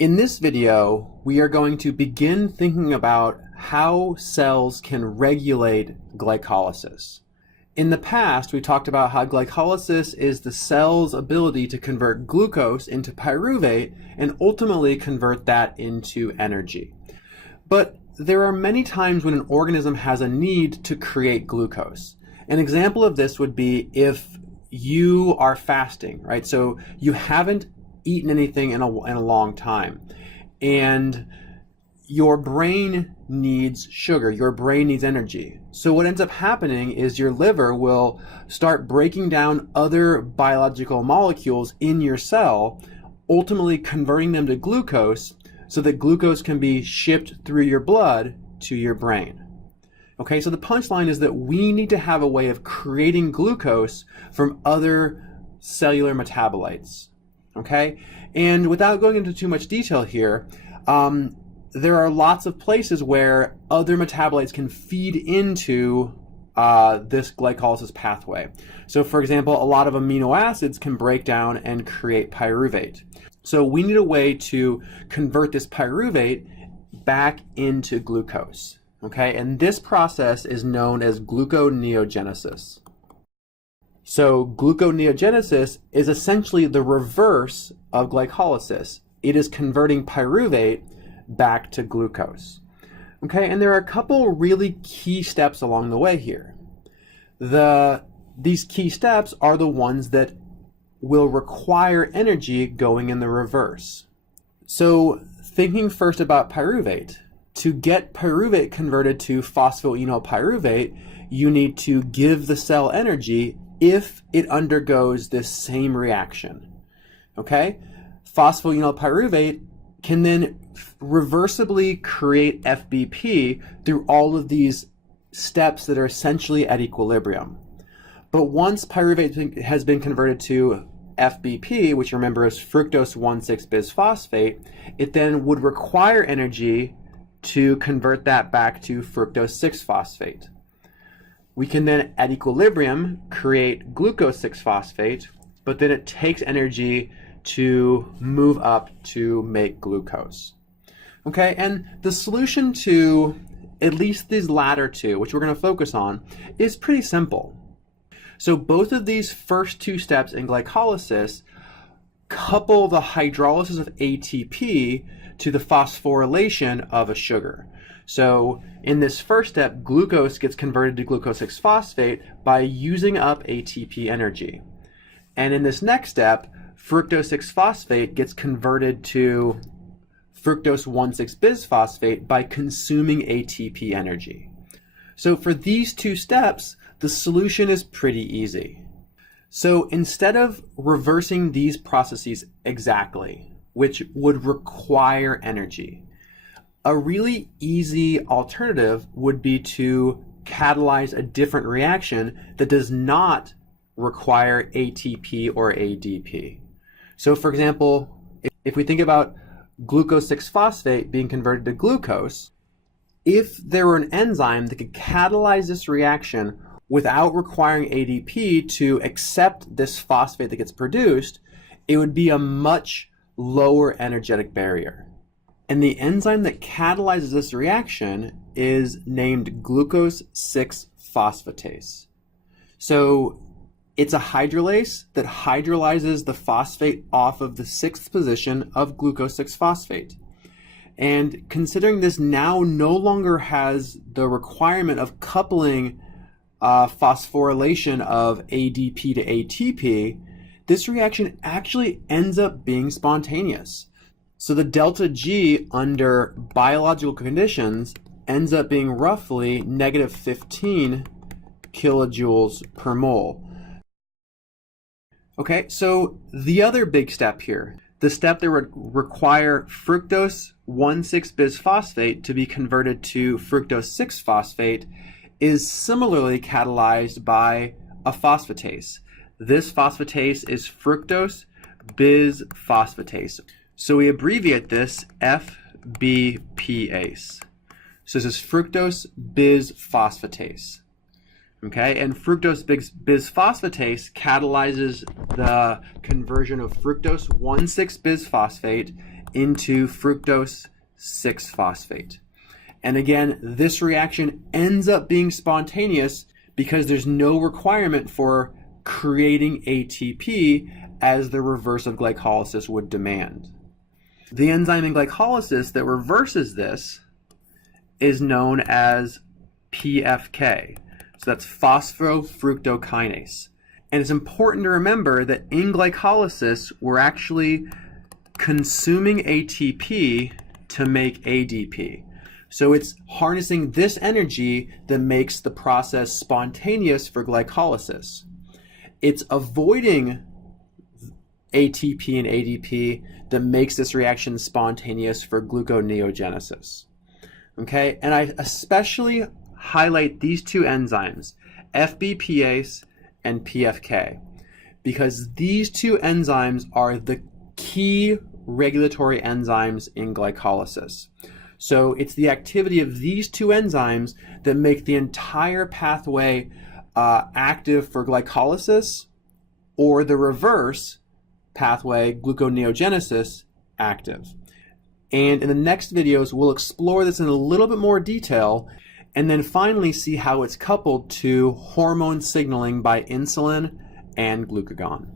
In this video, we are going to begin thinking about how cells can regulate glycolysis. In the past, we talked about how glycolysis is the cell's ability to convert glucose into pyruvate and ultimately convert that into energy. But there are many times when an organism has a need to create glucose. An example of this would be if you are fasting, right? So you haven't eaten anything in a long time, and your brain needs sugar, your brain needs energy. So what ends up happening is your liver will start breaking down other biological molecules in your cell, ultimately converting them to glucose so that glucose can be shipped through your blood to your brain. Okay, so the punchline is that we need to have a way of creating glucose from other cellular metabolites. Okay, and without going into too much detail here, there are lots of places where other metabolites can feed into this glycolysis pathway. So for example, a lot of amino acids can break down and create pyruvate. So we need a way to convert this pyruvate back into glucose. Okay, and this process is known as gluconeogenesis. So gluconeogenesis is essentially the reverse of glycolysis. It is converting pyruvate back to glucose. Okay, and there are a couple really key steps along the way here. These key steps are the ones that will require energy going in the reverse. So thinking first about pyruvate, to get pyruvate converted to phosphoenolpyruvate, you need to give the cell energy if it undergoes this same reaction. Okay? Phosphoenolpyruvate can then reversibly create FBP through all of these steps that are essentially at equilibrium. But once pyruvate has been converted to FBP, which remember is fructose 1,6-bisphosphate, it then would require energy to convert that back to fructose 6-phosphate. We can then, at equilibrium, create glucose 6-phosphate, but then it takes energy to move up to make glucose. Okay, and the solution to at least these latter two, which we're going to focus on, is pretty simple. So both of these first two steps in glycolysis couple the hydrolysis of ATP to the phosphorylation of a sugar. So in this first step, glucose gets converted to glucose 6-phosphate by using up ATP energy. And in this next step, fructose 6-phosphate gets converted to fructose 1,6-bisphosphate by consuming ATP energy. So for these two steps, the solution is pretty easy. So instead of reversing these processes exactly, which would require energy, a really easy alternative would be to catalyze a different reaction that does not require ATP or ADP. So for example, if we think about glucose 6-phosphate being converted to glucose, if there were an enzyme that could catalyze this reaction without requiring ADP to accept this phosphate that gets produced, it would be a much lower energetic barrier. And the enzyme that catalyzes this reaction is named glucose 6-phosphatase. So it's a hydrolase that hydrolyzes the phosphate off of the 6th position of glucose 6-phosphate. And considering this now no longer has the requirement of coupling phosphorylation of ADP to ATP, this reaction actually ends up being spontaneous. So the delta G under biological conditions ends up being roughly negative 15 kilojoules per mole. Okay, so the other big step here, the step that would require fructose 1,6-bisphosphate to be converted to fructose 6-phosphate, is similarly catalyzed by a phosphatase. This phosphatase is fructose bisphosphatase. So we abbreviate this FBPase. So this is fructose bisphosphatase. Okay, and fructose bisphosphatase catalyzes the conversion of fructose 1,6-bisphosphate into fructose 6-phosphate. And again, this reaction ends up being spontaneous because there's no requirement for creating ATP as the reverse of glycolysis would demand. The enzyme in glycolysis that reverses this is known as PFK. So that's phosphofructokinase. And it's important to remember that in glycolysis, we're actually consuming ATP to make ADP. So it's harnessing this energy that makes the process spontaneous for glycolysis. It's avoiding ATP and ADP that makes this reaction spontaneous for gluconeogenesis. Okay, and I especially highlight these two enzymes, FBPase and PFK, because these two enzymes are the key regulatory enzymes in glycolysis. So it's the activity of these two enzymes that make the entire pathway active for glycolysis, or the reverse pathway, gluconeogenesis, active. And in the next videos, we'll explore this in a little bit more detail, and then finally see how it's coupled to hormone signaling by insulin and glucagon.